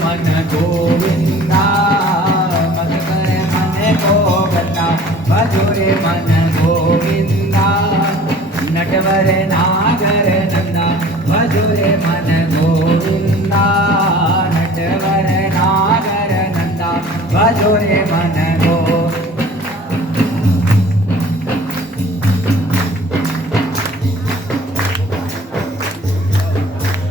मन गोविंदा मत करे मन को गंदा भजो रे मन गोविंदा नटवर नागर नंदा भजो रे मन गोविंदा नटवर नागर नंदा भजो रे मन